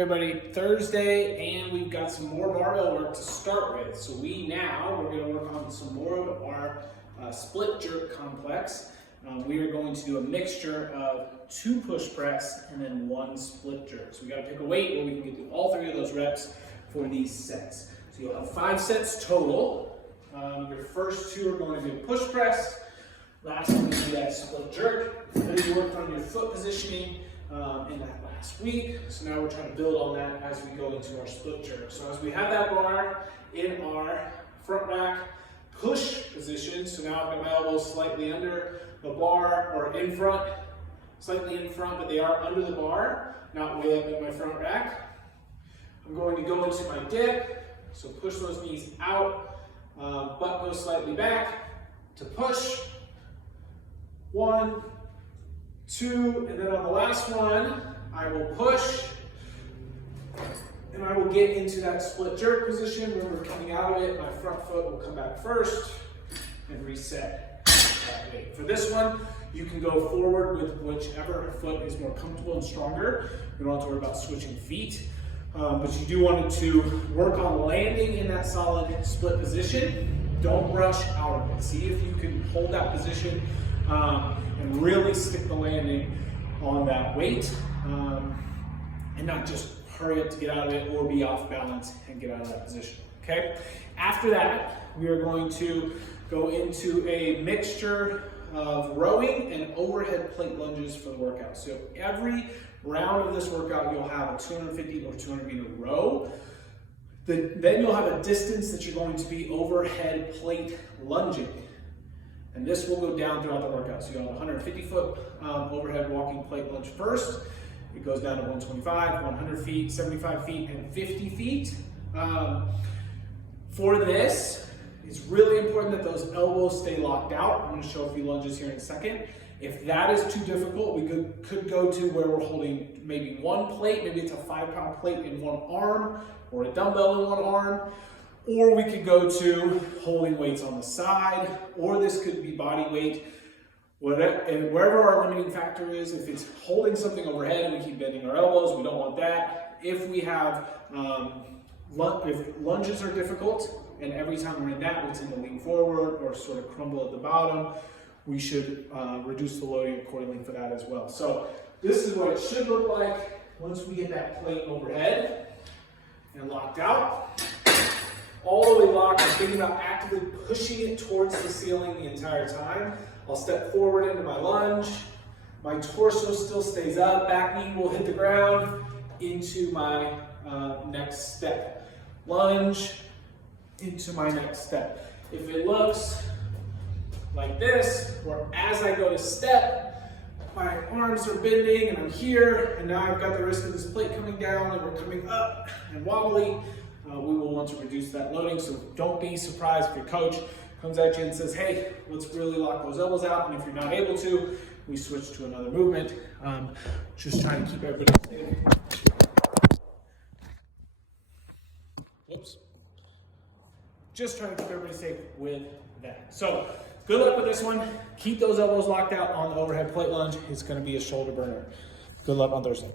Hey everybody, Thursday, and we've got some more barbell work to start with. So we're going to work on some more of our split jerk complex. We are going to do a mixture of 2 push press and then 1 split jerk. So we got to pick a weight where we can get through all 3 of those reps for these sets. So you'll have 5 sets total. Your first 2 are going to be push press. Last one will be that split jerk. Then you worked on your foot positioning in that last week. So now we're trying to build on that as we go into our split jerk. So as we have that bar in our front rack push position, so now I've got my elbows slightly under the bar or in front, slightly in front, but they are under the bar, not way up in my front rack. I'm going to go into my dip, so push those knees out, butt goes slightly back to push. 1, 2, and then on the last one, I will push, and I will get into that split jerk position. Remember, coming out of it, my front foot will come back first and reset that weight. For this one, you can go forward with whichever foot is more comfortable and stronger. You don't have to worry about switching feet, but you do want to work on landing in that solid split position. Don't rush out of it. See if you can hold that position and really stick the landing on that weight, and not just hurry up to get out of it or be off balance and get out of that position, okay? After that, we are going to go into a mixture of rowing and overhead plate lunges for the workout. So every round of this workout, you'll have a 250 or 200 meter row. Then you'll have a distance that you're going to be overhead plate lunging. And this will go down throughout the workout. So you'll have a 150 foot overhead walking plate lunge first. It goes down to 125, 100 feet, 75 feet, and 50 feet. For this, it's really important that those elbows stay locked out. I'm going to show a few lunges here in a second. If that is too difficult, we could go to where we're holding maybe 1 plate, maybe it's a 5-pound plate in 1 arm, or a dumbbell in 1 arm. Or we could go to holding weights on the side, or this could be body weight. Wherever our limiting factor is, if it's holding something overhead and we keep bending our elbows, we don't want that. If we have, if lunges are difficult, and every time we're in that, we tend to lean forward or sort of crumble at the bottom, we should reduce the loading accordingly for that as well. So this is what it should look like once we get that plate overhead and locked out. All the way locked, I'm thinking about actively pushing it towards the ceiling the entire time. I'll step forward into my lunge. My torso still stays up, back knee will hit the ground into my next step. Lunge into my next step. If it looks like this, or as I go to step, my arms are bending and I'm here, and now I've got the risk of this plate coming down and we're coming up and wobbly, we will want to reduce that loading. So don't be surprised if your coach comes at you and says, hey, let's really lock those elbows out. And if you're not able to, we switch to another movement. Just trying to keep everybody safe. Whoops. Just trying to keep everybody safe with that. So good luck with this one. Keep those elbows locked out on the overhead plate lunge. It's going to be a shoulder burner. Good luck on Thursday.